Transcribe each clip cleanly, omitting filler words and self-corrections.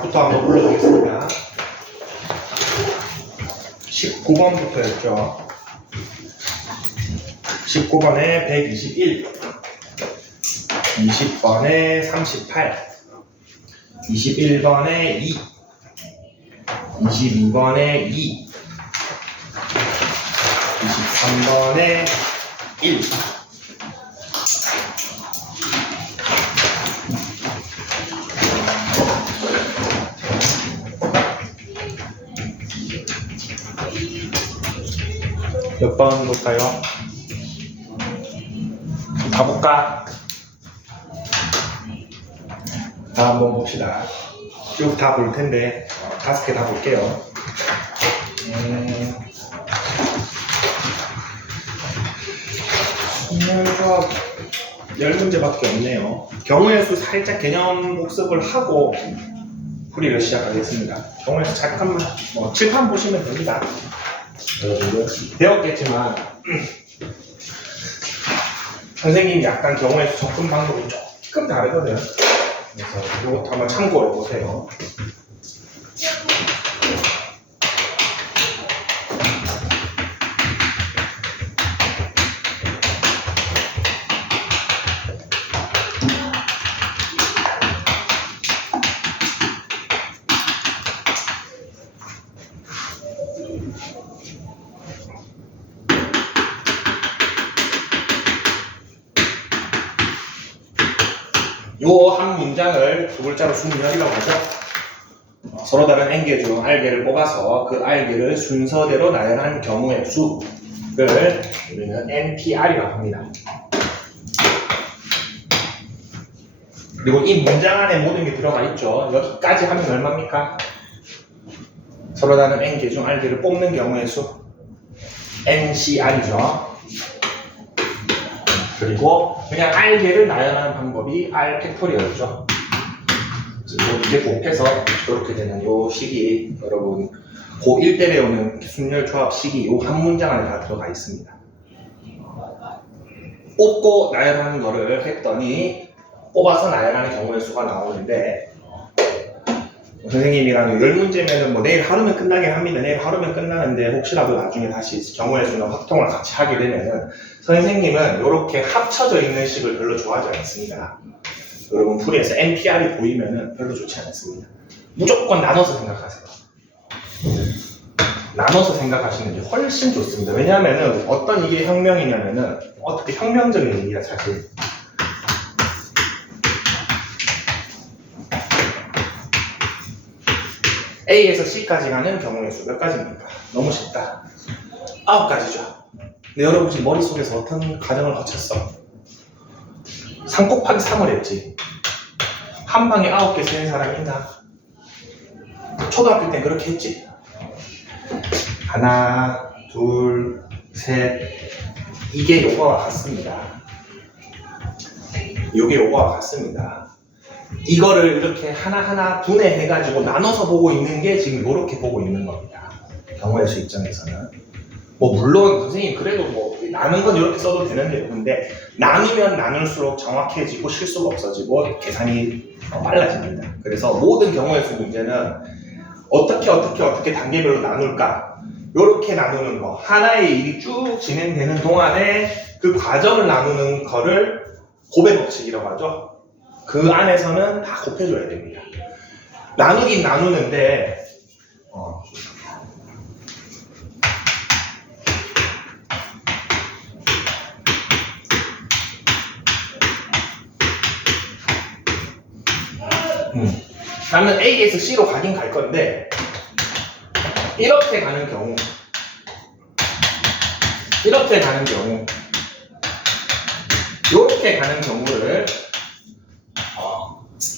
답부터 한번 불러보겠습니다. 19번부터였죠. 19번에 121, 20번에 38, 21번에 2, 22번에 2, 23번에 1. 몇 번 볼까요? 가볼까? 다 한번 봅시다. 쭉 다 볼 텐데 5개 다 볼게요. 수학 10문제밖에 없네요. 경우의 수 살짝 개념 복습을 하고 풀이를 시작하겠습니다. 경우의 수 잠깐만 칠판 보시면 됩니다. 배웠겠지만 선생님이 약간 경우의 수 접근 방법이 조금 다르거든요. 그래서 이것도 한번 참고해 보세요. 요 한 문장을 두 글자로 순열이라고 하죠. 서로 다른 N개 중 R개를 뽑아서 그 R개를 순서대로 나열한 경우의 수를 우리는 NPR이라고 합니다. 그리고 이 문장 안에 모든 게 들어가 있죠. 여기까지 하면 얼마입니까? 서로 다른 N개 중 R개를 뽑는 경우의 수 NCR이죠. 그리고 그냥 R개를 나열하는 방법이 R 팩토리얼이죠. 이렇게 곱해서 이렇게 되는 요 식이 여러분 고1 때 배우는 순열 조합 식이 요 한 문장 안에 다 들어가 있습니다. 뽑고 나열하는 거를 했더니 뽑아서 나열하는 경우의 수가 나오는데 선생님이랑 10문제면은 내일 하루면 끝나긴 합니다. 내일 하루면 끝나는데 혹시라도 나중에 다시 경우의 수나 확통을 같이 하게 되면은 선생님은 이렇게 합쳐져 있는 식을 별로 좋아하지 않습니다. 여러분 풀이에서 NPR이 보이면은 별로 좋지 않습니다. 무조건 나눠서 생각하세요. 나눠서 생각하시는 게 훨씬 좋습니다. 왜냐하면은 어떤 이게 혁명이냐면은 어떻게 혁명적인 얘기가 사실 A에서 C까지 가는 경우의 수 몇 가지입니까? 너무 쉽다. 9가지죠. 근데 여러분 지금 머릿속에서 어떤 과정을 거쳤어? 3 곱하기 3을 했지. 한 방에 9개 세는 사람이 있나? 초등학교 때 그렇게 했지. 하나, 둘, 셋. 이게 요거와 같습니다. 요게 요거와 같습니다. 이거를 이렇게 하나하나 분해해가지고 나눠서 보고 있는 게 지금 이렇게 보고 있는 겁니다. 경우의 수 입장에서는. 물론 선생님 그래도 나눈 건 이렇게 써도 되는데요. 근데 나누면 나눌수록 정확해지고 실수가 없어지고 계산이 빨라집니다. 그래서 모든 경우의 수 문제는 어떻게 단계별로 나눌까? 이렇게 나누는 거. 하나의 일이 쭉 진행되는 동안에 그 과정을 나누는 거를 곱의 법칙이라고 하죠. 그 안에서는 다 곱해줘야 됩니다. 나누긴 나누는데 나는 A에서 C로 가긴 갈 건데 이렇게 가는 경우 이렇게 가는 경우 이렇게 가는 경우를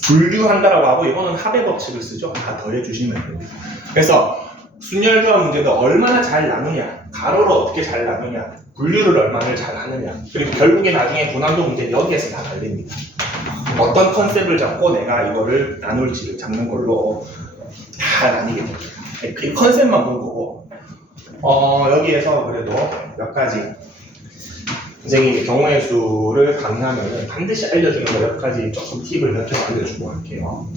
분류한다라고 하고 이거는 합의 법칙을 쓰죠. 다 더해주시면 됩니다. 그래서 순열조합 문제도 얼마나 잘 나누냐, 가로를 어떻게 잘 나누냐, 분류를 얼마나 잘 하느냐, 그리고 결국에 나중에 고난도 문제 여기에서 다 달립니다. 어떤 컨셉을 잡고 내가 이거를 나눌지를 잡는 걸로 다 나뉘게 됩니다. 그 컨셉만 본 거고 여기에서 그래도 몇 가지 선생님이 경우의 수를 강의하면 반드시 알려주는 거 몇 가지 조금 팁을 몇 개 알려주고 할게요.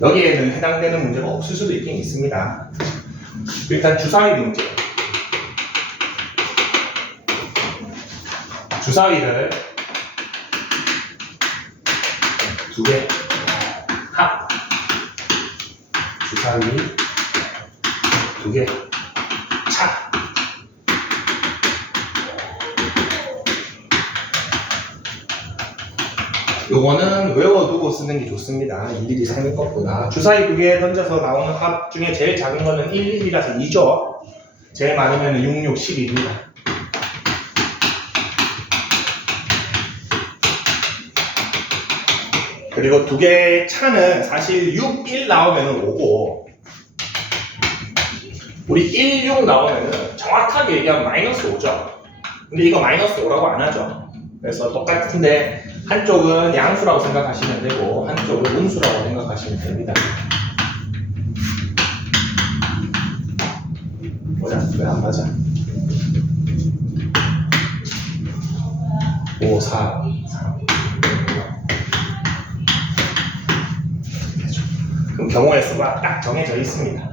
여기에는 해당되는 문제가 없을 수도 있긴 있습니다. 일단 주사위 문제. 주사위를 두 개 합. 주사위 두 개 차. 요거는 외워두고 쓰는 게 좋습니다. 일일이 세는 것보다. 주사위 두 개 던져서 나오는 합 중에 제일 작은 거는 1, 1이라서 2죠. 제일 많으면 6, 6, 12입니다. 그리고 두 개의 차는 사실 6, 1 나오면 5고, 우리 1, 6 나오면 정확하게 얘기하면 마이너스 5죠. 근데 이거 마이너스 5라고 안 하죠. 그래서 똑같은데 한쪽은 양수라고 생각하시면 되고 한쪽은 음수라고 생각하시면 됩니다. 뭐야? 왜 안 맞아? 5, 4, 3. 그럼 경우의 수가 딱 정해져 있습니다.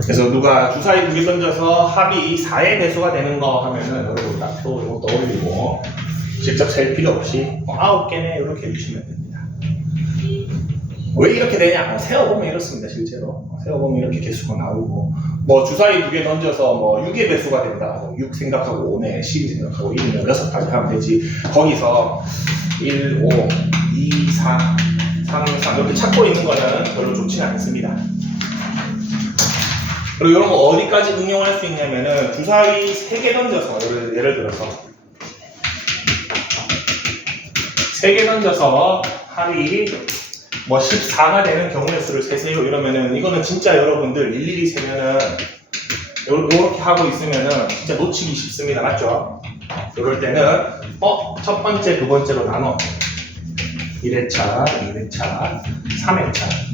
그래서 누가 주사위 두 개 던져서 합이 4의 배수가 되는 거 하면은 여러분 딱 또 이거 떠올리고 직접 셀 필요 없이 9개네 이렇게 해주시면 됩니다. 왜 이렇게 되냐? 세어보면 이렇습니다. 실제로 세어보면 이렇게 개수가 나오고, 뭐 주사위 두 개 던져서 뭐 6의 배수가 된다, 6 생각하고 5네, 12 생각하고 1이면 6까지 하면 되지. 거기서 1, 5, 2, 4, 3, 3 이렇게 찾고 있는 거는 별로 좋지는 않습니다. 그리고 이런 거 어디까지 응용할 수 있냐면은 주사위 3개 던져서 예를 들어서 3개 던져서 합이 뭐 14가 되는 경우의 수를 세세요 이러면은 이거는 진짜 여러분들 일일이 세면은 이렇게 하고 있으면은 진짜 놓치기 쉽습니다. 맞죠? 이럴 때는 첫 번째, 두 번째로 나눠 1회차, 2회차, 3회차.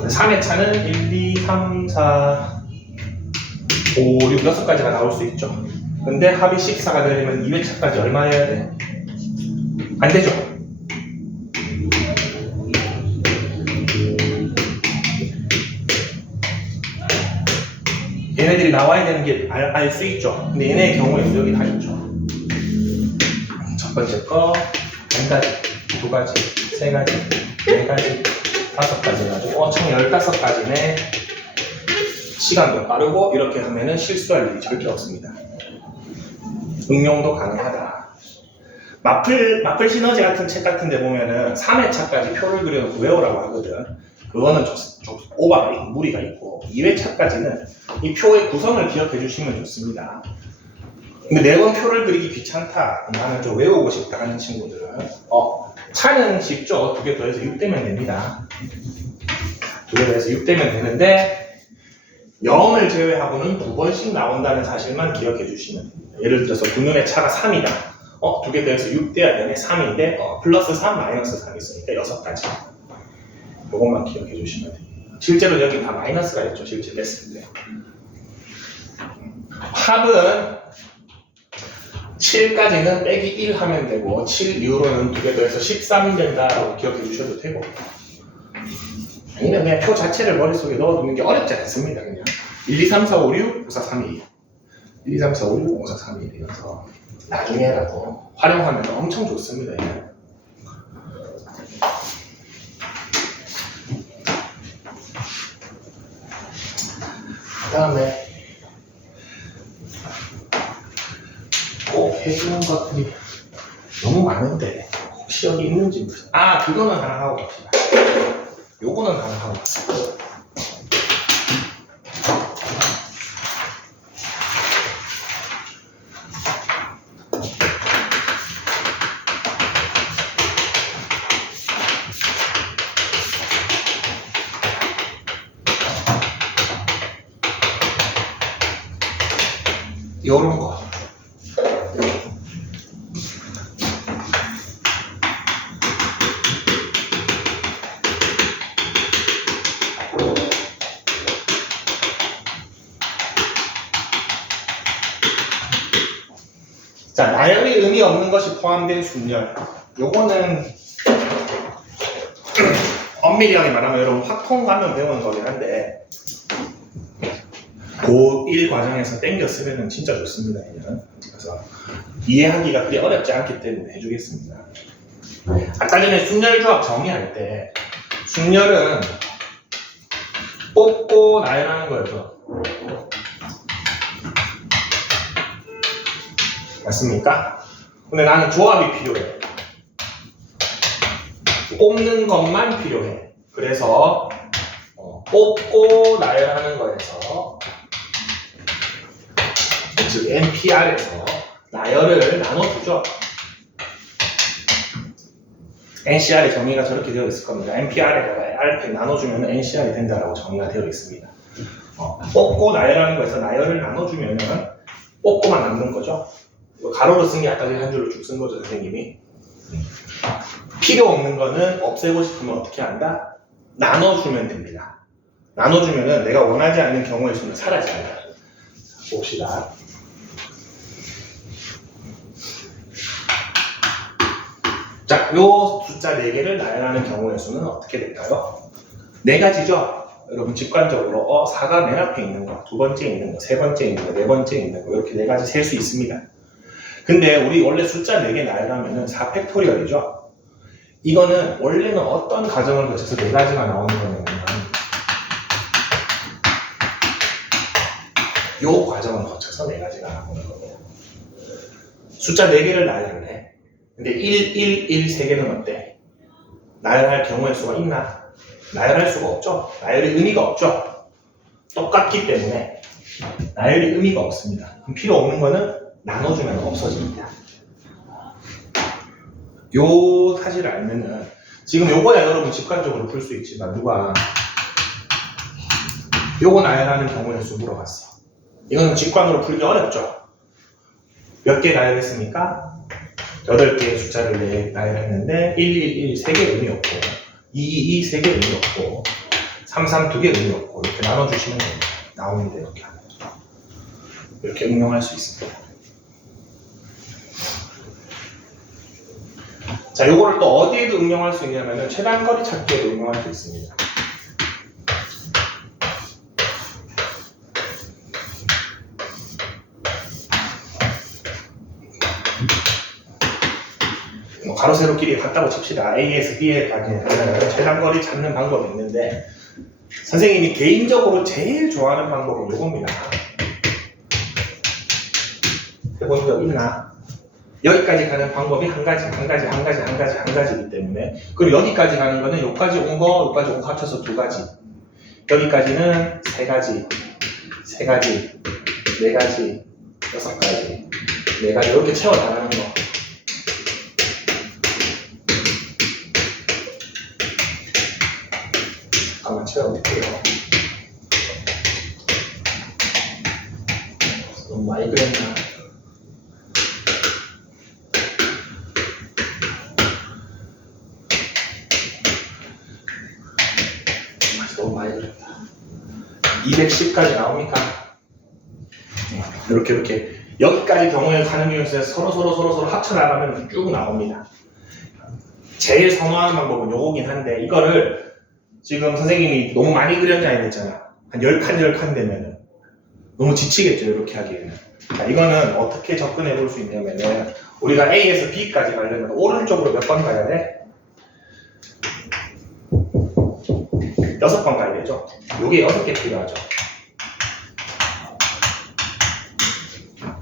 3회차는 1, 2, 3, 4, 5, 6, 6가지가 나올 수 있죠. 근데 합이 14가 되려면 2회차까지 얼마 해야 돼? 안 되죠? 얘네들이 나와야 되는 게 알 수 있죠. 근데 얘네의 경우에는 여기 다 있죠. 첫 번째 거, 한 가지, 두 가지, 세 가지, 네 가지, 5가지 해가지고 총 15가지네. 시간도 빠르고 이렇게 하면은 실수할 일이 절대 없습니다. 응용도 가능하다. 마플 시너지 같은 책 같은 데 보면은 3회차까지 표를 그려놓고 외우라고 하거든. 그거는 좀 오바가 있고 무리가 있고, 2회차까지는 이 표의 구성을 기억해 주시면 좋습니다. 근데 4번 표를 그리기 귀찮다, 나는 좀 외우고 싶다 하는 친구들은 차는 쉽죠. 2개 더해서 6 되면 됩니다. 2개 더해서 6 되면 되는데 0을 제외하고는 2번씩 나온다는 사실만 기억해 주시면 됩니다. 예를 들어서 두 눈의 차가 3이다. 2개 더해서 6 돼야 되네. 3인데 플러스 3, 마이너스 3 있으니까 6가지. 이것만 기억해 주시면 됩니다. 실제로 여기 다 마이너스가 있죠. 실제 됐을 때. 합은 7까지는 빼기 1 하면 되고 7 이후로는 2개 더해서 13 된다라고 기억해 주셔도 되고, 아니면 그냥 표 자체를 머릿속에 넣어두는 게 어렵지 않습니다. 그냥 1, 2, 3, 4, 5, 6, 5, 4, 3, 2 1, 2, 3, 4, 5, 6, 5, 4, 3, 2 이어서 나중에라도 활용하면 엄청 좋습니다. 얘는. 그 다음에 꼭 해주는 것들이 너무 많은데 혹시 여기 있는지 그거는 하나 하고 갑시다. 요거는 하나 하고 갑시다. 요런 거. 자, 나열이 의미 없는 것이 포함된 순열. 요거는 엄밀하게 말하면 여러분 확통 가면 배우는 거긴 한데 고1 과정에서 땡겨 쓰면 진짜 좋습니다. 얘는. 그래서 이해하기가 그리 어렵지 않기 때문에 해주겠습니다. 아까 전에 순열조합 정의할 때 순열은 뽑고 나열하는 거였죠. 맞습니까? 근데 나는 조합이 필요해. 뽑는 것만 필요해. 그래서 뽑고 나열하는 거에서 즉 NPR에서 나열을 나눠주죠. NCR의 정의가 저렇게 되어 있을 겁니다. NPR에다가 R팩 나눠주면 NCR이 된다라고 정의가 되어 있습니다. 뽑고 나열하는 거에서 나열을 나눠주면 뽑고만 남는 거죠. 가로로 쓴 게 아까 전에 한 줄로 쭉 쓴 거죠, 선생님이. 필요 없는 거는 없애고 싶으면 어떻게 한다? 나눠주면 됩니다. 나눠주면은 내가 원하지 않는 경우의 수는 사라집니다. 봅시다. 자, 요 숫자 4개를 나열하는 경우의 수는 어떻게 될까요? 4가지죠? 여러분 직관적으로 4가 맨 앞에 있는 거, 두 번째 있는 거, 세 번째 있는 거, 네 번째 있는 거 이렇게 4가지 셀 수 있습니다. 근데 우리 원래 숫자 4개 나열하면은 4팩토리얼이죠? 이거는 원래는 어떤 과정을 거쳐서 4가지가 나오는 거냐면 요 과정을 거쳐서 4가지가 나오는 거예요. 숫자 4개를 나열을 해. 근데 1, 1, 1, 3개는 어때? 나열할 경우의 수가 있나? 나열할 수가 없죠? 나열이 의미가 없죠? 똑같기 때문에 나열이 의미가 없습니다. 그럼 필요 없는 거는 나눠주면 없어집니다. 요 사실을 알면은 지금 요거야 여러분 직관적으로 풀 수 있지만 누가 요거 나열하는 경우의 수 물어봤어. 이거는 직관으로 풀기 어렵죠? 몇 개 나열했습니까? 8개의 숫자를 나열했는데 1, 1, 1, 3개 의미 없고 2, 2, 2, 3개 의미 없고 3, 3, 2개 의미 없고 이렇게 나눠주시면 됩니다. 나오는데 이렇게 하면 이렇게 응용할 수 있습니다. 자, 요거를 또 어디에도 응용할 수 있냐면은 최단거리 찾기에도 응용할 수 있습니다. 가로 세로끼리 같다고 칩시다. A에서 B에 가는 최단거리 찾는 방법이 있는데 선생님이 개인적으로 제일 좋아하는 방법은 요겁니다. 해본 적 있나? 여기까지 가는 방법이 한 가지이기 때문에 그리고 여기까지 가는 거는 여기까지 온 거, 여기까지 온 거 합쳐서 2가지 여기까지는 3가지 4가지 4가지 6가지 4가지 이렇게 채워 나가는 거 한번 채워볼게요. 너무 많이 그렸나? 너무 많이 그렸다. 210까지 나옵니까? 이렇게 여기까지 경우에 가는 경우에 서로 합쳐 나가면 쭉 나옵니다. 제일 선호하는 방법은 요거긴 한데 이거를 지금 선생님이 너무 많이 그렸냐 이랬잖아. 한 10칸 되면은 너무 지치겠죠, 이렇게 하기에는. 자, 이거는 어떻게 접근해 볼 수 있냐면은 우리가 A에서 B까지 가려면 오른쪽으로 몇 번 가야 돼? 6번 가야 되죠. 요게 6개 필요하죠.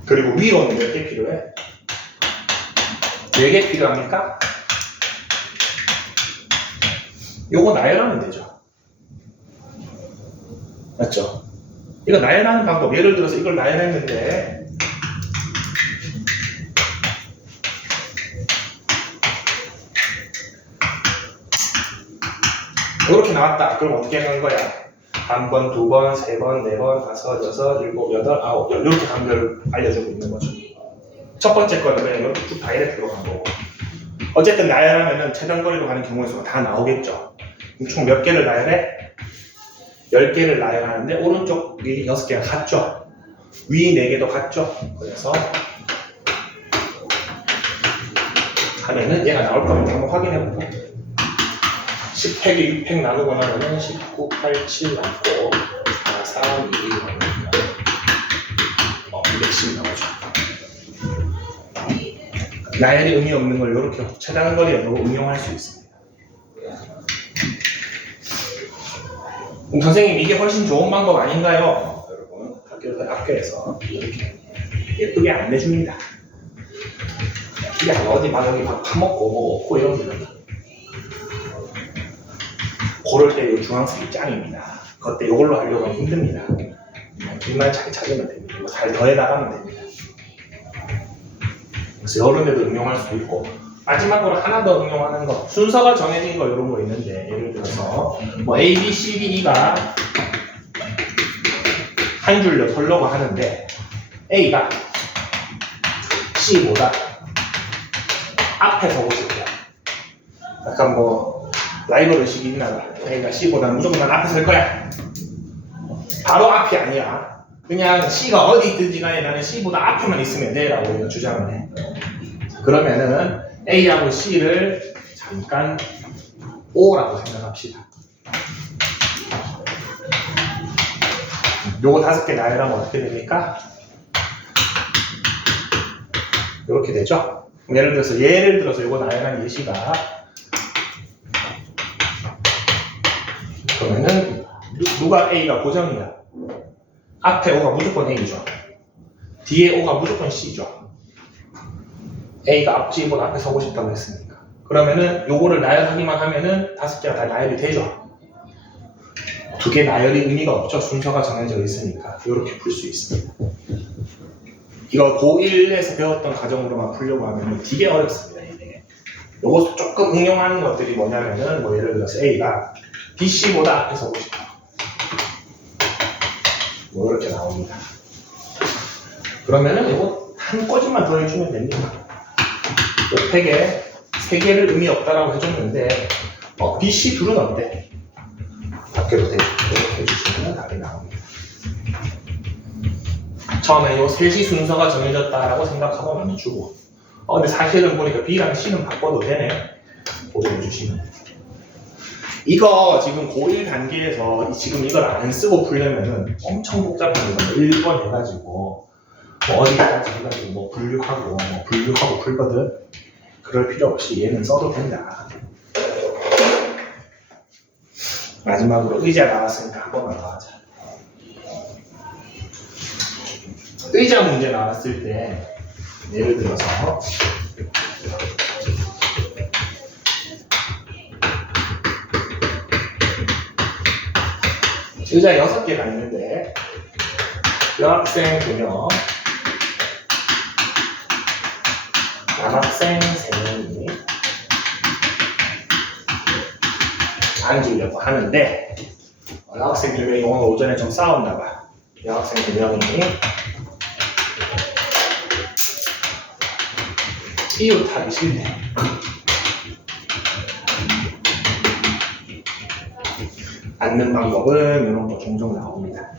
그리고 위로는 몇 개 필요해? 4개 필요합니까? 요거 나열하면 되죠. 맞죠? 이거 나열하는 방법, 예를 들어서 이걸 나열했는데 이렇게 나왔다. 그럼 어떻게 하는 거야? 한 번, 두 번, 세 번, 네 번, 다섯, 여섯, 일곱, 여덟, 아홉 이렇게 간격을 알려주고 있는 거죠. 첫 번째 거는 그냥 이렇게 쭉 다이렉트로 간 거고 어쨌든 나열하면은 최단거리로 가는 경우의 수가 다 나오겠죠. 총 몇 개를 나열해? 10개를 나열하는데 오른쪽이 6개가 같죠. 위 4개도 같죠. 그래서 하면은 얘가 나올 겁니다. 한번 확인해보고 10팩에 6팩 나누고 나면은 19, 8, 7 남고 4, 3, 2 나오니까 210 나오죠. 나열이 의미 없는 걸 이렇게 최단거리에 응용할 수 있습니다. 그럼 선생님 이게 훨씬 좋은 방법 아닌가요? 여러분 학교에서 이렇게 예쁘게 안 내줍니다. 이게 어디 막 여기 막 파먹고 뭐 없고 이런 게 고를 때 이 주황색이 짱입니다. 그때 이걸로 하려고 하면 힘듭니다. 길만 잘 찾으면 됩니다. 잘 더해 나가면 됩니다. 그래서 여러 개도 응용할 수 있고 마지막으로 하나 더 응용하는 거 순서가 정해진 거 이런 거 있는데 예를 들어서 뭐 A, B, C, D, E가 한 줄로 설려고 하는데 A가 C보다 앞에 서고 싶어요. 약간 뭐 라이벌 의식이 있나 봐. A가 C보다 무조건 난 앞에 설 거야. 바로 앞이 아니야. 그냥 C가 어디 있든지 간에 나는 C보다 앞에만 있으면 돼 라고 우리가 주장을 해. 그러면은 A하고 C를 잠깐 O라고 생각합시다. 요거 5개 나열하면 어떻게 됩니까? 이렇게 되죠? 예를 들어서 요거 나열한 예시가 그러면은 누가 A가 고정이야? 앞에 O가 무조건 A죠. 뒤에 O가 무조건 C죠. A가 C보다 앞에 서고 싶다고 했으니까. 그러면은 요거를 나열하기만 하면은 5개가 다 나열이 되죠. 2개 나열이 의미가 없죠. 순서가 정해져 있으니까. 이렇게 풀 수 있습니다. 이거 고1에서 배웠던 과정으로만 풀려고 하면 되게 어렵습니다. 이게. 요거 조금 응용하는 것들이 뭐냐면은 뭐 예를 들어서 A가 BC보다 앞에 서고 싶다. 뭐 이렇게 나옵니다. 그러면은 이거 한 꼬집만 더 해주면 됩니다. 요 팩에 3개를 의미 없다라고 해줬는데 BC 둘은 어때? 밖으로 해주시면 답이 나옵니다. 처음에 요 셋이 순서가 정해졌다라고 생각하고 나눠주고 근데 사실은 보니까 B랑 C는 바꿔도 되네. 고정해주시면 이거 지금 고1 단계에서 지금 이걸 안 쓰고 풀려면은 엄청 복잡한 거거든요. 1번 해가지고 뭐 어디까지 해가지고 뭐 분류하고 풀거든. 그럴 필요 없이 얘는 써도 된다. 마지막으로 의자 나왔으니까 한 번만 더 하자. 의자 문제 나왔을 때 예를 들어서 의자 6개가 있는데 여학생 2명 남학생 3명이 앉으려고 하는데 여학생 2명이 오늘 오전에 좀 싸웠나봐. 여학생 2명이 이웃하기 싫네. 앉는 방법은 이런 거 종종 나옵니다.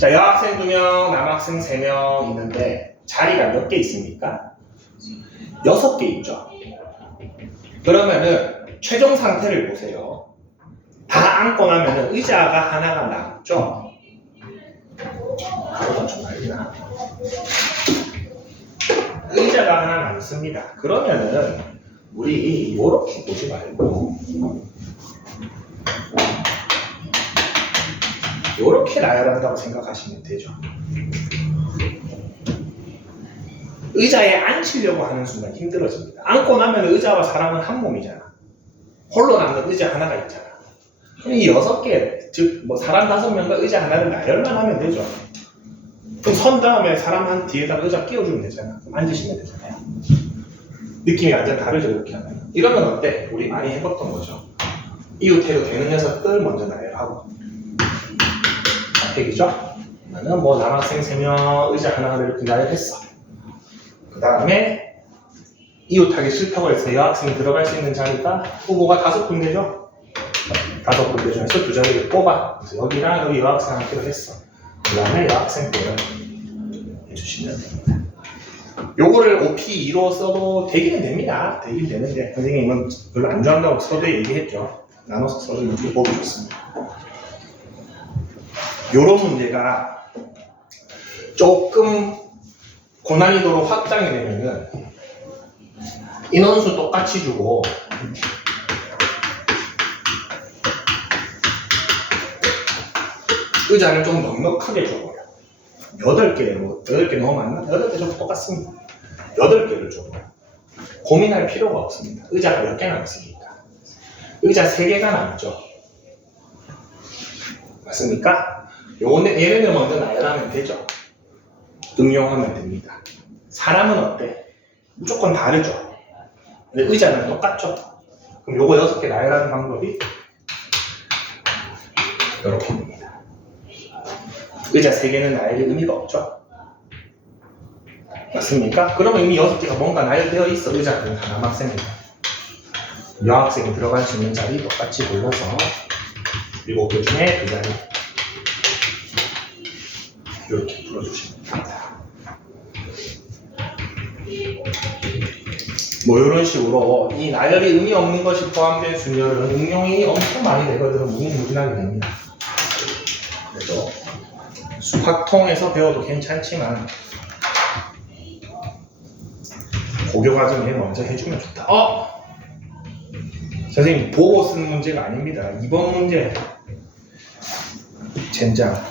자, 여학생 2명, 남학생 3명 있는데 자리가 몇 개 있습니까? 6개 있죠. 그러면은 최종 상태를 보세요. 다 앉고 나면은 의자가 하나가 남죠. 가로가 좀 날리나? 의자가 하나 남습니다. 그러면은 우리 이렇게 보지 말고 이렇게 나열한다고 생각하시면 되죠. 의자에 앉히려고 하는 순간 힘들어집니다. 앉고 나면 의자와 사람은 한 몸이잖아. 홀로 남는 의자 하나가 있잖아. 그럼 이 6개, 즉 뭐 사람 5명과 의자 하나를 나열만 하면 되죠. 그럼 선 다음에 사람 한 뒤에다 의자 끼워주면 되잖아. 그럼 앉으시면 되잖아요. 느낌이 완전 다르죠, 이렇게 하면. 이러면 어때? 우리 많이 해봤던 거죠. 이웃해도 되는 녀석들 먼저 나열하고. 택이죠? 나는 뭐 남학생 3명, 의자 하나를 이렇게 나열했어. 그 다음에 이웃하기 싫다고 해서 여학생이 들어갈 수 있는 자리가 후보가 5군데죠? 5군데 중에서 2자리를 뽑아. 그래서 여기랑 여기 여학생한테로 했어. 그 다음에 여학생 표를 해주시면 됩니다. 요거를 OP2로 써도 되기는 됩니다. 되긴 되는데 선생님은 별로 안 좋아한다고 서두에 얘기했죠. 나눠서 써도 이렇게 보기 좋습니다. 요런 문제가 조금 고난이도로 확장이 되면은 인원수 똑같이 주고 의자를 좀 넉넉하게 줘버려. 8개 너무 많나? 8개 좀 똑같습니다. 8개를 줘버려. 고민할 필요가 없습니다. 의자가 몇 개 남았으니까. 의자 3개가 남죠. 맞습니까? 얘네들 먼저 나열하면 되죠. 응용하면 됩니다. 사람은 어때? 무조건 다르죠. 근데 의자는 똑같죠. 그럼 요거 6개 나열하는 방법이 이렇게입니다. 의자 3개는 나열이 의미가 없죠. 맞습니까? 그러면 이미 6개가 뭔가 나열되어 있어. 의자는 다 남학생입니다. 여학생이 들어갈 수 있는 자리 똑같이 골라서 7개 중에 2자리 이렇게 풀어주시면 됩니다. 뭐 이런 식으로 이 나열이 의미 없는 것이 포함된 순열은 응용이 엄청 많이 되거든. 무궁무진하게 됩니다. 그래서 수학통에서 배워도 괜찮지만 고교 과정에 먼저 해주면 좋다. 선생님 보고 쓴 문제가 아닙니다. 2번 문제 젠장.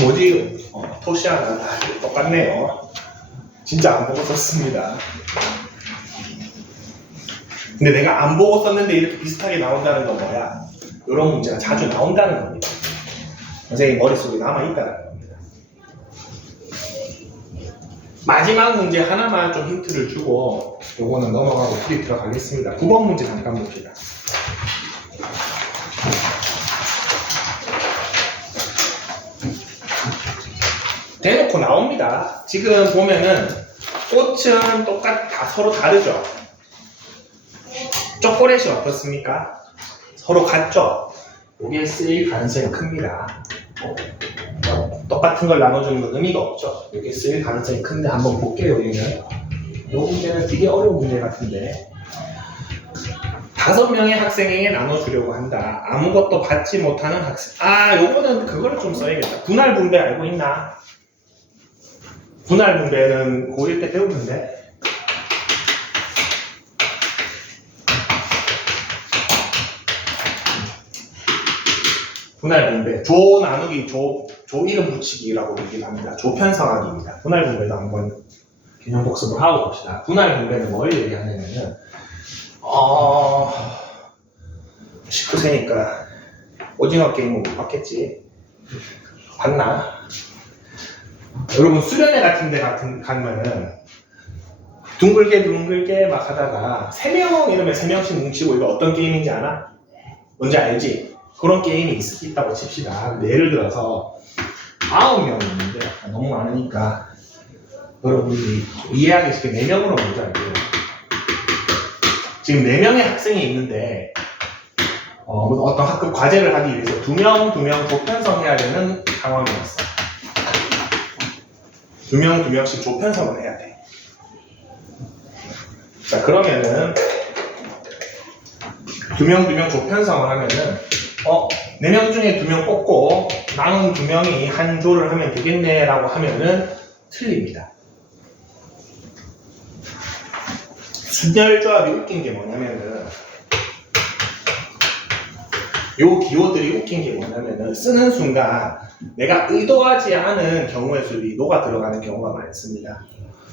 뭐지? 토시아나 똑같네요. 진짜 안 보고 썼습니다. 근데 내가 안 보고 썼는데 이렇게 비슷하게 나온다는 건 뭐야? 이런 문제가 자주 나온다는 겁니다. 선생님 머릿속에 남아있다는 겁니다. 마지막 문제 하나만 좀 힌트를 주고 요거는 넘어가고 풀이 들어가겠습니다. 9번 문제 잠깐 봅시다. 대놓고 나옵니다. 지금 보면은 꽃은 다 서로 다르죠. 초콜릿이 어떻습니까? 서로 같죠? 이게 쓰일 가능성이 큽니다. 똑같은 걸 나눠주는 건 의미가 없죠. 이게 쓰일 가능성이 큰데 한번 볼게요. 여기는 이 문제는 되게 어려운 문제 같은데 5명의 학생에게 나눠주려고 한다. 아무것도 받지 못하는 학생. 요거는 그거를 좀 써야겠다. 분할 분배 알고 있나? 분할 분배는 고1 때 배우는데 분할 분배, 조 나누기, 조 이름 붙이기라고 얘기를 합니다. 조편성하기입니다. 분할 분배도 한번 개념 복습을 하고 봅시다. 분할 분배는 뭘 얘기하냐면은 19세니까 오징어 게임은 못 봤겠지. 봤나? 여러분 수련회 같은 데 가면은 둥글게 막 하다가 3명 이러면 3명씩 뭉치고 이거 어떤 게임인지 아나? 뭔지 알지? 그런 게임이 있다고 칩시다. 근데 예를 들어서 9명이 있는데 너무 많으니까 여러분들이 이해하기 쉽게 4명으로 먼저 할게요. 지금 4명의 학생이 있는데 어떤 학급 과제를 하기 위해서 2명 조편성해야 되는 상황이 왔어. 2명씩 조편성을 해야 돼. 자, 그러면은 2명 조편성을 하면은 4명 중에 2명 뽑고 남은 2명이 한 조를 하면 되겠네 라고 하면은 틀립니다. 순열조합이 웃긴 게 뭐냐면은 요 기호들이 웃긴 게 뭐냐면은 쓰는 순간 내가 의도하지 않은 경우의 수비 노가 들어가는 경우가 많습니다.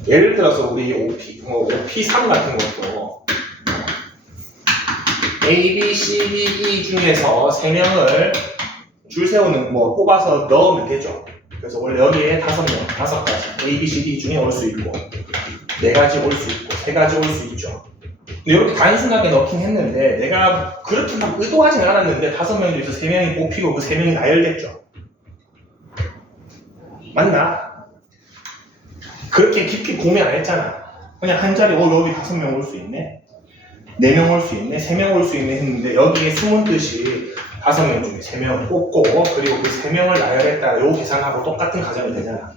예를 들어서 우리 OP3 같은 것도 A, B, C, D, E 중에서 3명을 줄 세우는 뽑아서 넣으면 되죠. 그래서 원래 여기에 5명, 5가지 A, B, C, D 중에 올 수 있고 4가지 올 수 있고 3가지 올 수 있죠. 근데 이렇게 단순하게 넣긴 했는데 내가 그렇게 막 의도하진 않았는데 5명 중에서 3명이 뽑히고 그 3명이 나열됐죠. 맞나? 그렇게 깊이 고민 안 했잖아. 그냥 한 자리 여기 5명 올 수 있네, 4명 올 수 있네, 3명 올 수 있네 했는데 여기에 숨은 뜻이 5명 중에 3명을 뽑고 그리고 그 3명을 나열했다가 요 계산하고 똑같은 가정이 되잖아.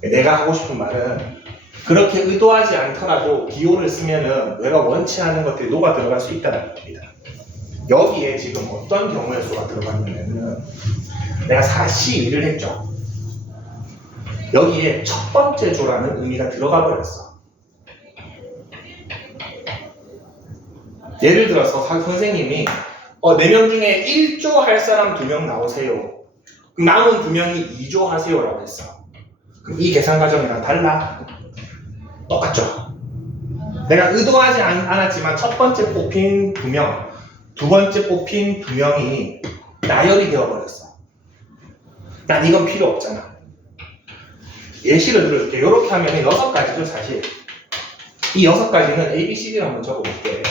내가 하고 싶은 말은 그렇게 의도하지 않더라도 기호를 쓰면은 내가 원치 않은 것들이 녹아 들어갈 수 있다는 겁니다. 여기에 지금 어떤 경우의 수가 들어갔냐면은 내가 4C1을 했죠. 여기에 첫 번째 조라는 의미가 들어가 버렸어. 예를 들어서 선생님이 4명 중에 1조 할 사람 2명 나오세요. 그럼 남은 2명이 2조 하세요 라고 했어. 그럼 이 계산 과정이랑 달라? 똑같죠. 내가 의도하지 않았지만 첫 번째 뽑힌 2명, 두 번째 뽑힌 2명이 나열이 되어버렸어. 난 이건 필요 없잖아. 예시를 들어줄게. 이렇게 하면 6가지죠 사실. 이 6가지는 A, B, C, D를 한번 적어볼게.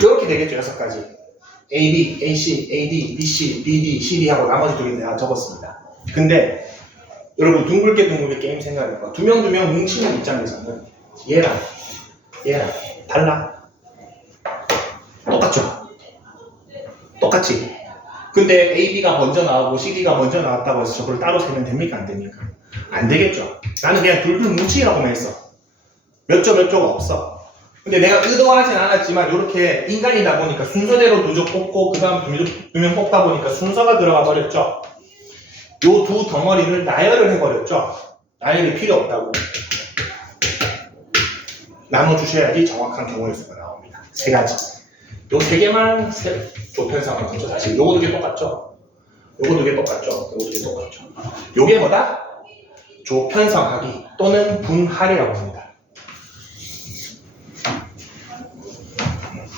이렇게 되겠죠. 6가지. A, B, A, C, A, D, B, C, B, D, C, D 하고 나머지 2개 내가 적었습니다. 근데 여러분 둥글게 게임 생각해봐. 2명 뭉치는 입장에서는 얘랑 달라? 똑같죠? 똑같지? 근데 A, B가 먼저 나오고 C, D가 먼저 나왔다고 해서 저걸 따로 세면 됩니까? 안 됩니까? 안 되겠죠? 나는 그냥 둘둘 뭉치라고만 했어. 몇 조가 없어. 근데 내가 의도하진 않았지만 이렇게 인간이다 보니까 순서대로 2조 뽑고 그 다음 2명 뽑다 보니까 순서가 들어가 버렸죠. 요 두 덩어리를 나열을 해버렸죠. 나열이 필요 없다고. 나눠주셔야지 정확한 경우의 수가 나옵니다. 3가지. 요 3개만 조편성을 먼저 다시. 요거 2개 똑같죠? 요거 2개 똑같죠? 요거 2개 똑같죠? 요게 뭐다? 조편성하기 또는 분할이라고 합니다.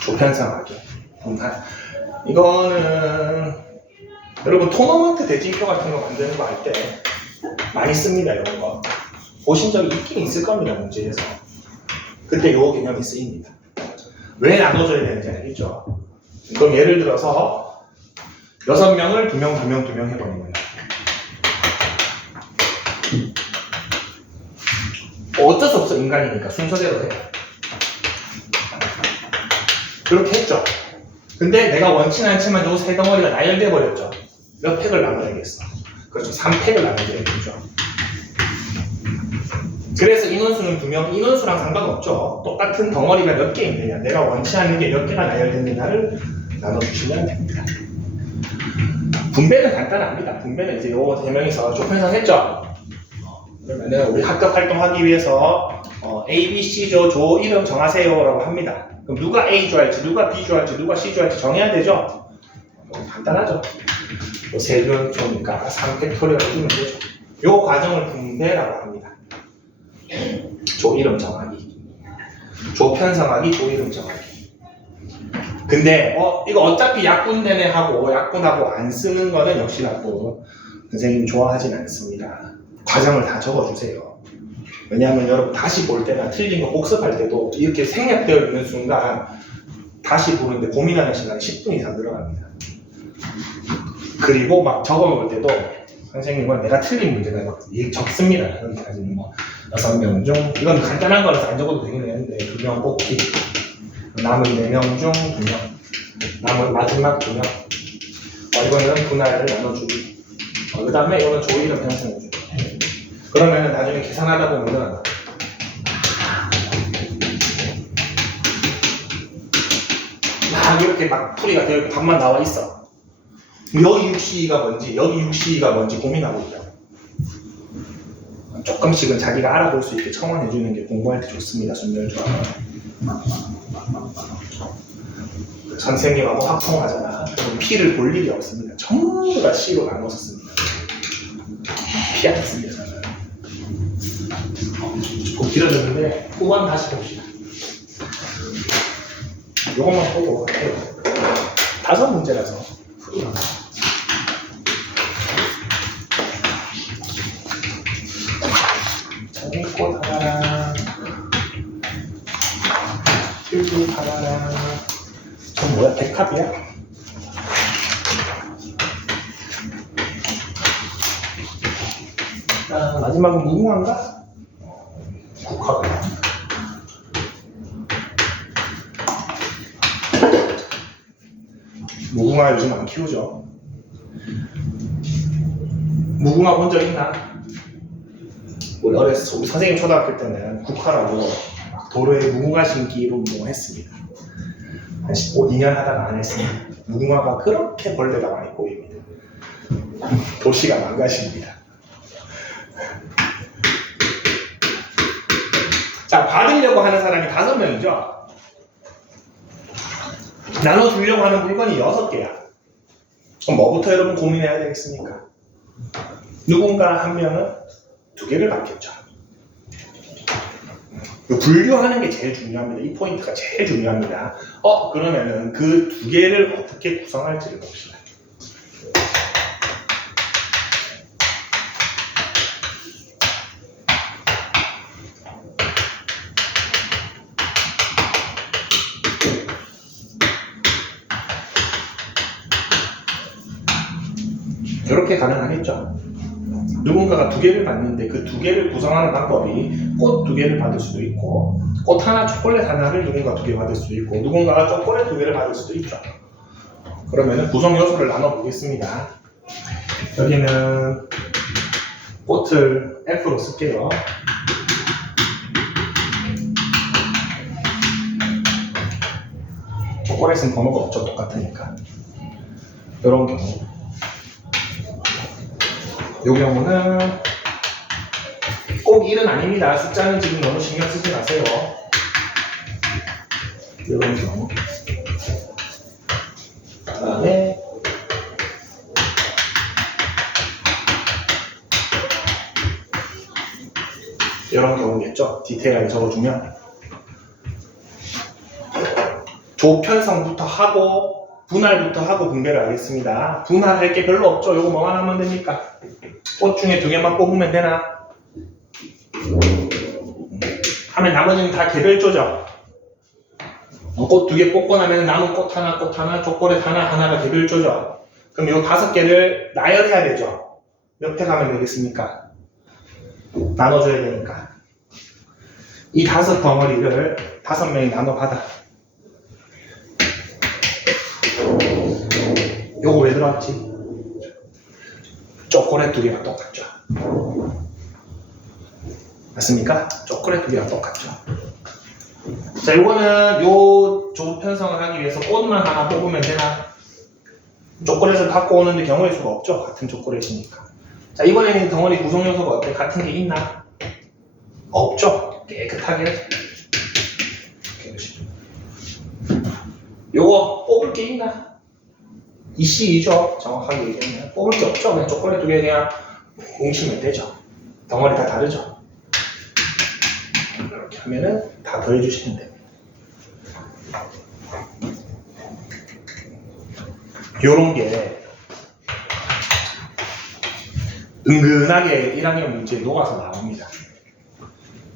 조편성하기, 분할. 이거는 여러분 토너먼트 대진표 같은 거 만드는 거 할 때 많이 씁니다. 이런 거 보신 적이 있긴 있을 겁니다. 문제에서 그때 요 개념이 쓰입니다. 왜 나눠줘야 되는지 알겠죠? 그럼 예를 들어서 6명을 2명 해버리는 거예요. 어쩔 수 없어. 인간이니까 순서대로 해. 그렇게 했죠. 근데 내가 원치는 않지만 요 3덩어리가 나열돼 버렸죠. 몇 팩을 나눠야겠어? 그렇죠. 3팩을 나눠야겠죠. 그래서 인원수는 2명, 인원수랑 상관없죠. 똑같은 덩어리가 몇 개 있느냐, 내가 원치 않는 게 몇 개가 나열됐느냐를 나눠주시면 됩니다. 분배는 간단합니다. 분배는 이제 요 3명이서 조편성 했죠. 그러면은 우리 학급 활동하기 위해서 A, B, C조 조 이름 정하세요 라고 합니다. 그럼 누가 A조 할지, 누가 B조 할지, 누가 C조 할지 정해야 되죠? 간단하죠. 요 3조니까 3팩토리얼 해주면 되죠. 요 과정을 분배라고 합니다. 조 이름 정하기, 조 편성하기, 조 이름 정하기. 근데 이거 어차피 약분되네 하고 약분하고 안 쓰는 거는 역시나 또 선생님 좋아하진 않습니다. 과정을 다 적어주세요. 왜냐하면 여러분 다시 볼 때나 틀린 거 복습할 때도 이렇게 생략되어 있는 순간 다시 보는데 고민하는 시간이 10분 이상 들어갑니다. 그리고 막 적어볼 때도 선생님은 내가 틀린 문제가 적습니다. 여기까지는 뭐 6명 중 이건 간단한 거라서 안 적어도 되긴 했는데 2명 뽑기, 남은 4명 중 2명, 남은 마지막 2명. 이거는 분할을 나눠주기. 그 다음에 이거는 조 이름 편성해주기. 그러면은 나중에 계산하다 보면은 막 이렇게 막 풀이가 되어 있고 답만 나와 있어. 여기 6C가 뭔지, 여기 6C가 뭔지 고민하고 있다고. 조금씩은 자기가 알아볼 수 있게 첨언해주는 게 공부할 때 좋습니다. 순열조합은. 선생님하고 확통하잖아. 그럼 P를 볼 일이 없습니다. 전부 다 C로 나눠서 씁니다. P 안 씁니다. 좀 길어졌는데 후반 다시 봅시다. 요것만 보고 할게요. 5문제라서 풀이만. 장미꽃 하나랑 귤 하나랑 전 뭐야? 백합이야? 마지막은 무궁화인가? 국화가. 무궁화 요즘 안 키우죠? 무궁화 본 적 있나? 우리 어렸을 때 우리 선생님 초등학교 때는 국화라고 막 도로에 무궁화 심기로 운동했습니다. 한 2년 하다가 안 했습니다. 무궁화가 그렇게 벌레가 많이 꼬입니다. 도시가 망가집니다. 자, 받으려고 하는 사람이 5명이죠? 나눠주려고 하는 물건이 6개야. 그럼 뭐부터 여러분 고민해야 되겠습니까? 누군가 한 명은 2개를 받겠죠. 분류하는 게 제일 중요합니다. 이 포인트가 제일 중요합니다. 그러면은 그 2개를 어떻게 구성할지를 봅시다. 이렇게 가능하겠죠. 누군가가 2개를 받는데 그 2개를 구성하는 방법이 꽃 2개를 받을 수도 있고, 꽃 하나, 초콜릿 하나를 누군가 2개 받을 수도 있고, 누군가가 초콜릿 2개를 받을 수도 있죠. 그러면 구성 요소를 나눠 보겠습니다. 여기는 꽃을 F로 쓸게요. 초콜릿은 번호가 없죠. 똑같으니까. 이런 경우. 이 경우는 꼭 1은 아닙니다. 숫자는 지금 너무 신경 쓰지 마세요. 이런 경우. 그 다음에 이런 경우겠죠. 디테일하게 적어주면 조편성부터 하고 분할부터 하고 분배를 하겠습니다. 분할할 게 별로 없죠. 이거 뭐만 하면 됩니까? 꽃 중에 2개만 뽑으면 되나? 하면 나머지는 다 개별조죠. 꽃 2개 뽑고 나면 남은 꽃 하나, 초콜릿 하나가 개별조죠. 그럼 이 5개를 나열해야 되죠. 몇 회 가면 되겠습니까? 나눠줘야 되니까. 이 5 덩어리를 5명이 나눠 받아. 요거 왜 들어왔지? 초콜릿 2개가 똑같죠. 맞습니까? 초콜릿 2개가 똑같죠. 자, 이거는 요 조편성을 하기 위해서 꽃만 하나 뽑으면 되나? 초콜릿을 갖고 오는데 경우의 수가 없죠. 같은 초콜릿이니까. 자, 이번에는 덩어리 구성 요소가 어때? 같은 게 있나? 없죠. 깨끗하게. 요거 뽑을 게 있나? 이씨이죠. 정확하게 얘기하면 뽑을 게 없죠. 그냥 초콜릿 2개 그냥 뭉치면 되죠. 덩어리 다 다르죠. 이렇게 하면은 다 더해주시면 됩니다. 요런 게 은근하게 1학년 문제에 녹아서 나옵니다.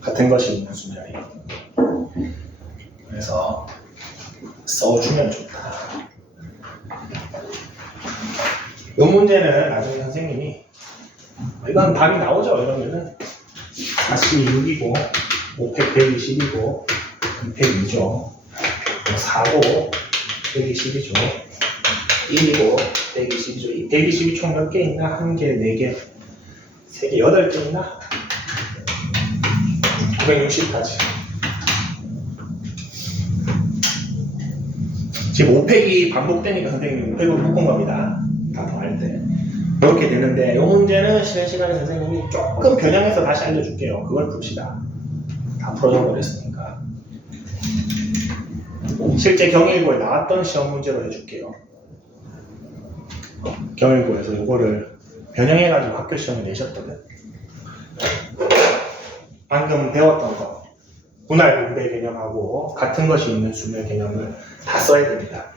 같은 것이 있는 순자리. 그래서 써주면 좋다. 이 문제는 나중에 선생님이 이건 답이 나오죠. 이러면은 46이고 5팩 120이고 2팩 2죠. 4고 120이죠. 1이고 120이죠. 이 120이 총 몇 개 있나? 1개, 4개, 3개, 8개 있나? 960까지. 지금 5팩이 반복되니까 선생님이 5팩으로 묶은 겁니다. 다 더할 때. 이렇게 되는데, 이 문제는 쉬는 시간에 선생님이 조금 변형해서 다시 알려줄게요. 그걸 풉시다. 다 풀어져 버렸으니까. 실제 경일고에 나왔던 시험 문제로 해줄게요. 경일고에서 이거를 변형해가지고 학교 시험에 내셨거든. 방금 배웠던 거 분할 분배 개념하고 같은 것이 있는 수의 개념을 다 써야 됩니다.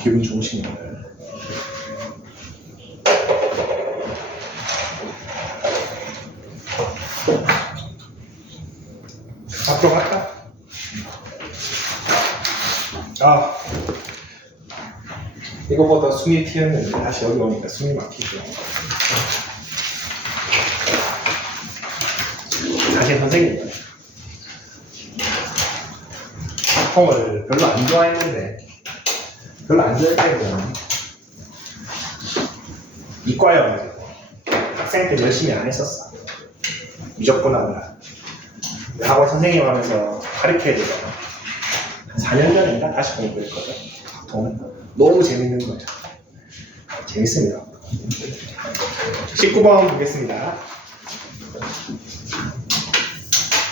기분 좋으신 분들. 앞으로 갈까? 이거보다 숨이 튀었는데 다시 여기 오니까 숨이 막히죠. 사실 선생님은 팝콘을 별로 안 좋아했는데 이과여가지고 학생 때 열심히 안 했었어. 미적분 하느라. 학원 선생님 하면서 가르쳐야 되잖아. 한 4년 전인가 다시 공부했거든. 너무 재밌는 거예요. 재밌습니다. 19번 보겠습니다.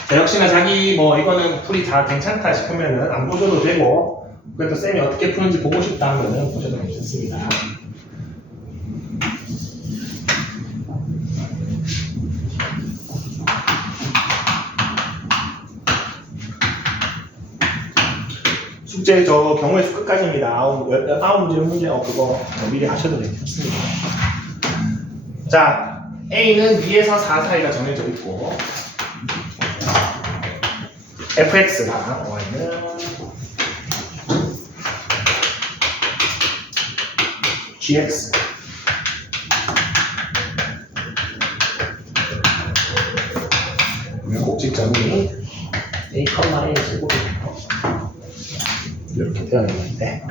자, 역시나 자기 이거는 풀이 다 괜찮다 싶으면은 안 보셔도 되고, 그래도 쌤이 어떻게 푸는지 보고 싶다 하면은 보셔도 괜찮습니다. 숙제 저 경우의 수 끝까지입니다. 9문제 그거 미리 하셔도 괜찮습니다. 자, A는 2에서 4 사이가 정해져 있고 fx랑 y는 gx 꼭지점이 a, a의 제곱이에요. 이렇게 되어 있는데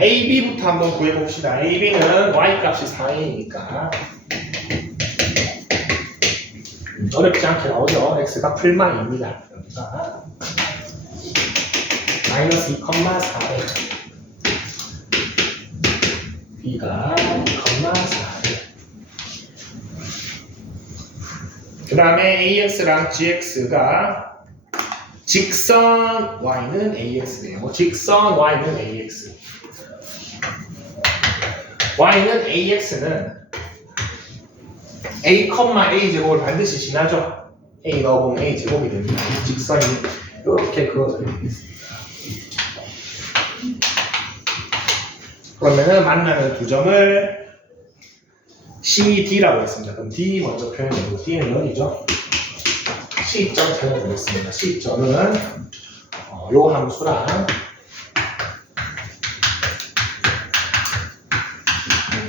A, B부터 한번 구해봅시다. A, B는 Y값이 4A니까 어렵지 않게 나오죠. X가 풀마입니다. 여기가 마이너스 2,4A B가 2,4A 그 다음에 AX랑 GX가 직선 y는 ax네요. 직선 y는 ax. y는 ax는 a, a 제곱을 반드시 지나죠. a 넣어보면 a 제곱이 됩니다. 직선이 이렇게 그어져 있습니다. 그러면은 만나는 두 점을 C, D라고 했습니다. 그럼 D 먼저 표현해보고 D는 여기죠. C점 찾아보겠습니다. C점은 요 함수랑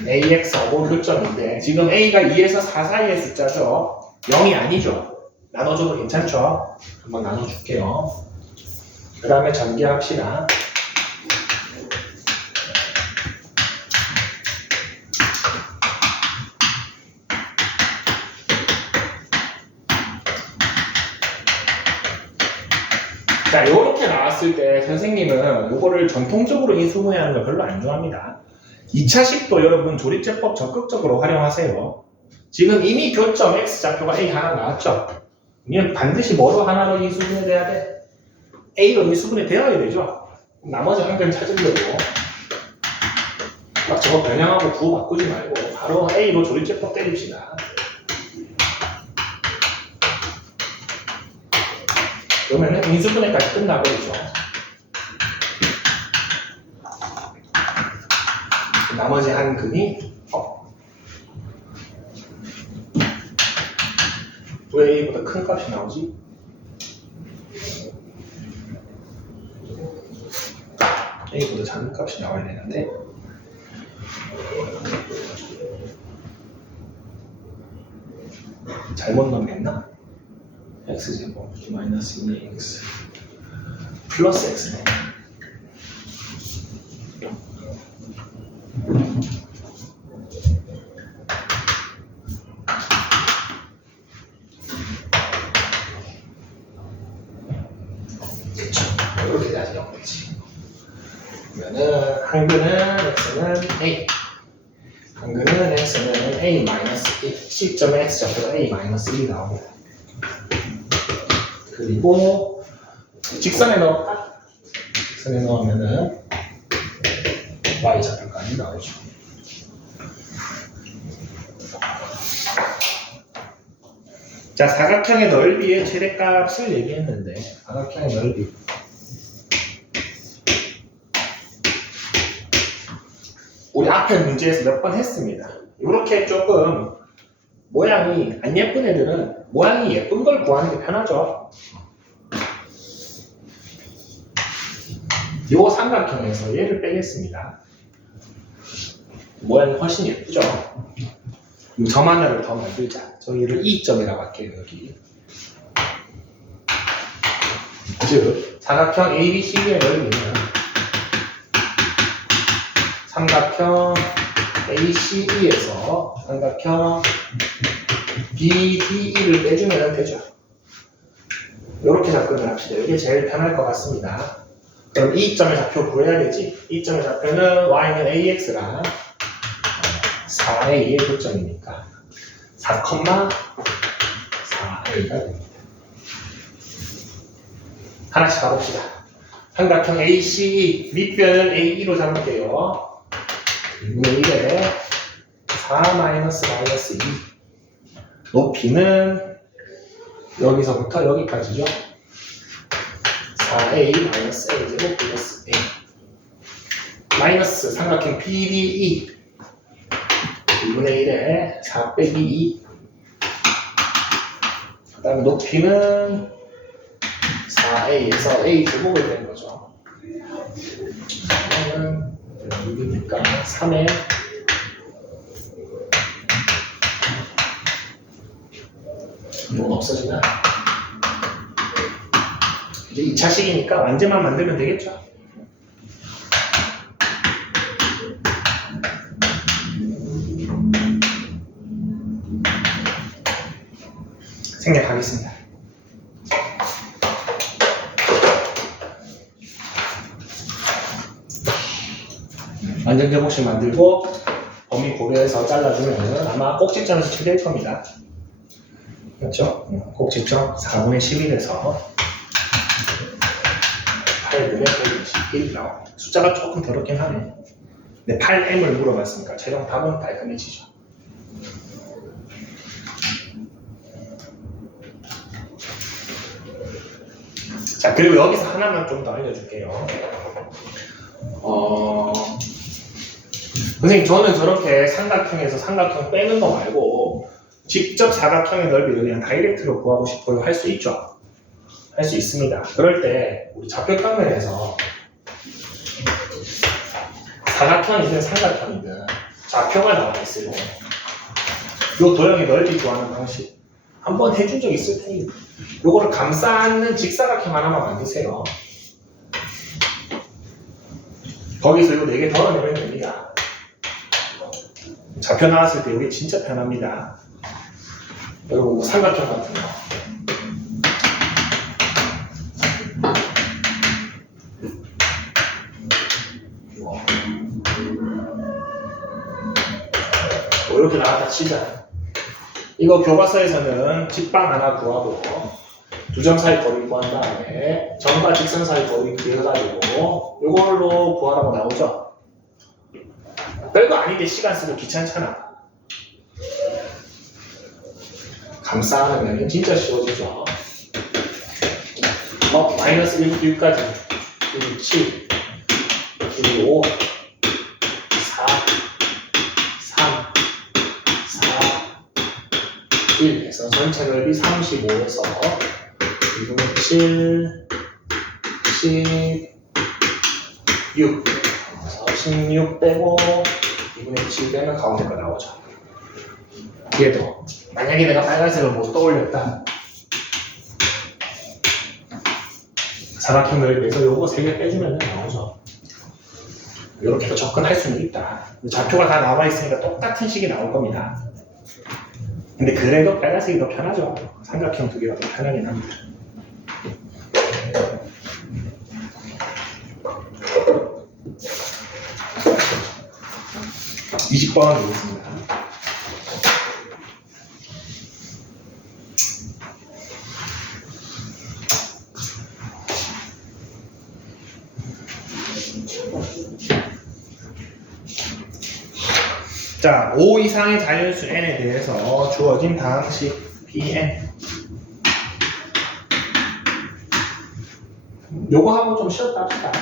AX하고 교점인데 지금 A가 2에서 4 사이의 숫자죠. 0이 아니죠. 나눠줘도 괜찮죠. 한번 나눠줄게요. 그 다음에 전개합시다. 자, 요렇게 나왔을 때 선생님은 요거를 전통적으로 인수분해하는 걸 별로 안 좋아합니다. 2차식도 여러분 조립제법 적극적으로 활용하세요. 지금 이미 교점 X좌표가 A 하나 나왔죠? 그러면 반드시 뭐로 하나로 인수분해돼야 돼? A로 인수분해 되어야 되죠? 나머지 한 근 찾으려고 막 저거 변형하고 구호 바꾸지 말고 바로 A로 조립제법 때립시다. 그러면 인수분해까지 끝나버리죠. 나머지 한 근이 왜 A보다 큰 값이 나오지? A보다 작은 값이 나와야 되는데 잘못 넣었나? x제곱 마이너스 2x 플러스 x네. 그쵸. 이렇게 돼야지 0이지. 그러면은 한근은 x는 a, 한근은 x는 a 마이너스 1, C점의 x좌표가 a 마이너스 1이 나옵니다. 그리고 직선에 넣을까? 직선에 넣으면은 y 좌표가 많이 나오죠. 자, 사각형의 넓이의 최대값을 얘기했는데, 사각형의 넓이. 우리 앞에 문제에서 몇 번 했습니다. 이렇게 조금 모양이 안 예쁜 애들은 모양이 예쁜 걸 구하는 게 편하죠. 이 삼각형에서 얘를 빼겠습니다. 모양이 훨씬 예쁘죠. 이 점 하나를 더 만들자. 저기를 E점이라고 할게요. 여기. 즉 사각형 ABCD의 넓이는 삼각형 ACD에서 삼각형 BDE를 빼주면 되죠. 이렇게 접근을 합시다. 이게 제일 편할 것 같습니다. 그럼 이 점의 좌표 구해야 되지. 이 점의 좌표는 y는 ax랑 4a의 교점이니까 4,4a가 됩니다. 하나씩 가봅시다. 삼각형 ACE 밑변은 AE로 잡을게요. 2분의 1에 4-2 높이는 여기서부터 여기까지죠. 4a-a 제곱 플러스 a 마이너스 삼각형 BDE 2분의 1에 4 빼기 2 그 다음에 높이는 4a에서 a 제곱을 뺀 거죠. 그러면 6이니까 3에 이건 없어지나? 이제 2차식이니까 완제만 만들면 되겠죠? 생략하겠습니다. 완전 제곱식 만들고 범위 고려해서 잘라주면 아마 꼭지점에서 처리할 겁니다. 그렇죠? 꼭지점 4분의 11에서 8분의 121 나옵니다. 숫자가 조금 더럽긴 하네. 근데 8m을 물어봤으니까 최종 답은 깔끔해지죠. 자, 그리고 여기서 하나만 좀 더 알려줄게요. 선생님, 저는 저렇게 삼각형에서 삼각형 빼는 거 말고 직접 사각형의 넓이를 그냥 다이렉트로 구하고 싶어요. 할 수 있죠? 할 수 있습니다. 그럴 때 우리 좌표평면에서 사각형이든 삼각형이든 좌표가 나와 있을 때 이 도형의 넓이 구하는 방식 한번 해준 적 있을 테니 요거를 감싸는 직사각형 하나만 만드세요. 거기서 요 4개 덜어내면 됩니다. 좌표 나왔을 때 이게 진짜 편합니다. 그리고 뭐 삼각형 같은 거. 뭐 이렇게 나왔다 치자. 이거 교과서에서는 직방 하나 구하고 두 점 사이 거리를 구한 다음에 점과 직선 사이 거리 구해가지고 이걸로 구하라고 나오죠. 별거 아닌데 시간 쓰고 귀찮잖아. 감싸하면 진짜 쉬워지죠. 마이너스 1, 6까지 1, 7, 1, 5, 4, 3, 4, 1 해서 전체 넓이 35에서 2분의 7, 16 16 빼고 2분의 7 빼면 가운데 거 나오죠. 얘도 만약에 내가 빨간색을 못 떠올렸다. 사각형 넓이에서 요거 3개 빼주면 나오죠. 이렇게도 접근할 수는 있다. 좌표가 다 나와 있으니까 똑같은 식이 나올 겁니다. 근데 그래도 빨간색이 더 편하죠. 삼각형 2개가 더 편하긴 합니다. 이 20번 되겠습니다. 자, 5 이상의 자연수 n에 대해서 주어진 다항식 Pn. 요거 하고 좀 쉬었다 합시다.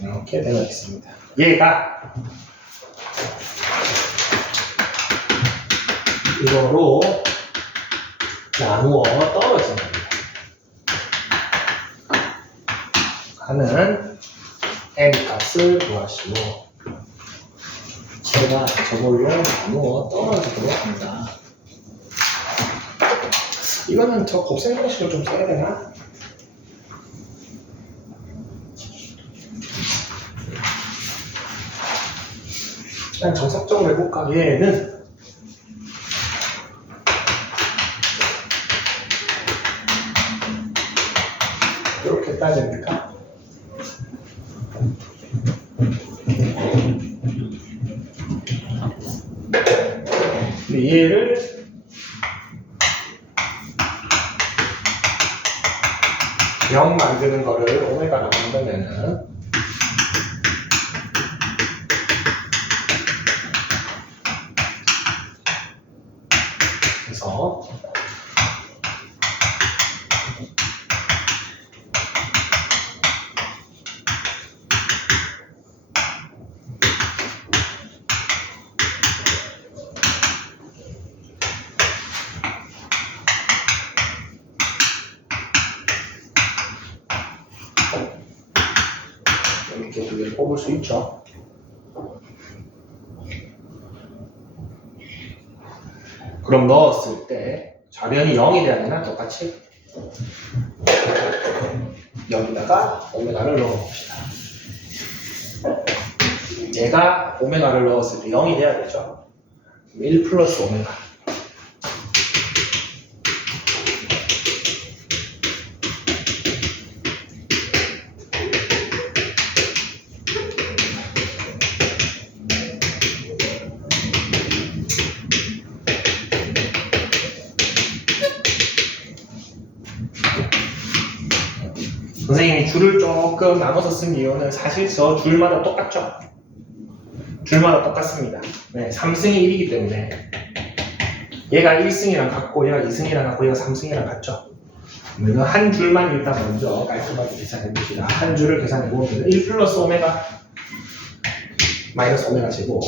이렇게 되어 있습니다. 얘가 이거로 나누어 떨어진 겁니다. 하는 n 값을 구하시오. 제가 저걸로 나누어 떨어지도록 합니다. 이거는 저 곱셈 방식을 좀 써야 되나? 그냥 정석적으로 해볼까? 얘는 이렇게 따야 됩니까? 근데 얘를 영 만드는 거를 오메가로 만들면은 그래서 이렇게 두 개를 뽑을 수 있죠. 그럼 넣었을 때 좌변이 0이 돼야 되나? 똑같이 여기다가 오메가를 넣어봅시다. 얘가 오메가를 넣었을 때 0이 돼야 되죠. 1 플러스 오메가. 선생님이 줄을 조금 나눠서 쓴 이유는 사실 저 줄마다 똑같죠? 줄마다 똑같습니다. 네, 3승이 1이기 때문에 얘가 1승이랑 같고 얘가 2승이랑 같고 얘가 3승이랑 같죠? 그러면 한 줄만 일단 먼저 깔끔하게 계산해 봅시다. 한 줄을 계산해 보면 1 플러스 오메가 마이너스 오메가 제곱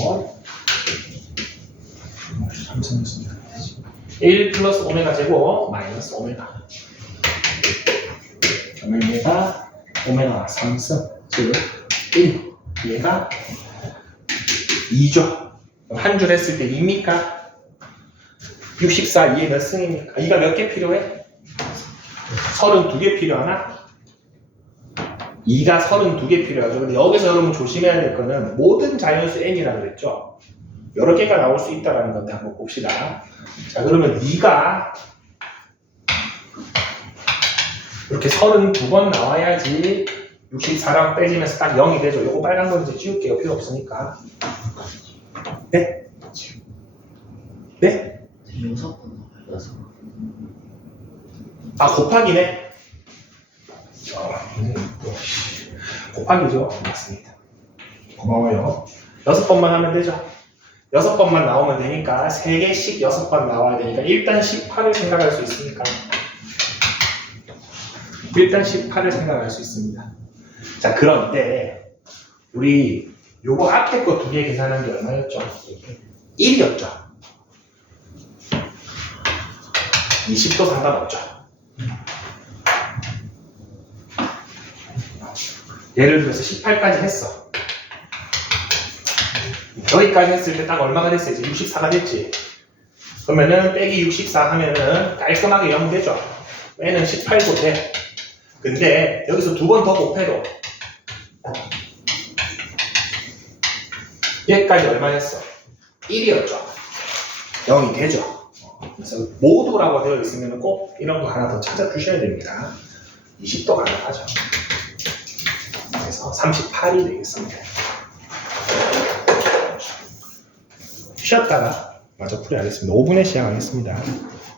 1 플러스 오메가 제곱 마이너스 오메가 그러면 얘가 오메가 3승 즉 1 얘가 2죠. 한 줄 했을 때 2입니까? 64 2에 몇 승입니까? 2가 몇 개 필요해? 32개 필요하나? 2가 32개 필요하죠. 근데 여기서 여러분 조심해야 될 거는 모든 자연수 n이라고 그랬죠. 여러 개가 나올 수 있다는 건데 한번 봅시다. 자, 그러면 2가 이렇게 32번 나와야지 64랑 빼지면서 딱 0이 되죠. 요거 빨간 건 이제 지울게요. 필요 없으니까. 네? 네? 6번 나와요. 6번. 아, 곱하기네. 곱하기죠. 맞습니다. 고마워요. 6번만 하면 되죠. 6번만 나오면 되니까 3개씩 6번 나와야 되니까 일단 18을 생각할 수 있으니까 일단 18을 생각할 수 있습니다. 자, 그런데 우리 요거 앞에 거 2개 계산한 게 얼마였죠? 1이었죠. 20도 상관없죠. 예를 들어서 18까지 했어. 여기까지 했을 때 딱 얼마가 됐어? 이제 64가 됐지. 그러면은 빼기 64 하면은 깔끔하게 0 되죠. 얘는 18도 돼. 근데 여기서 2번 더 곱해도 얘까지 얼마였어? 1이었죠. 0이 되죠. 그래서 모두라고 되어 있으면 꼭 이런 거 하나 더 찾아주셔야 됩니다. 20도 가능하죠. 그래서 38이 되겠습니다. 쉬었다가 마저 풀이하겠습니다. 5분에 시작하겠습니다.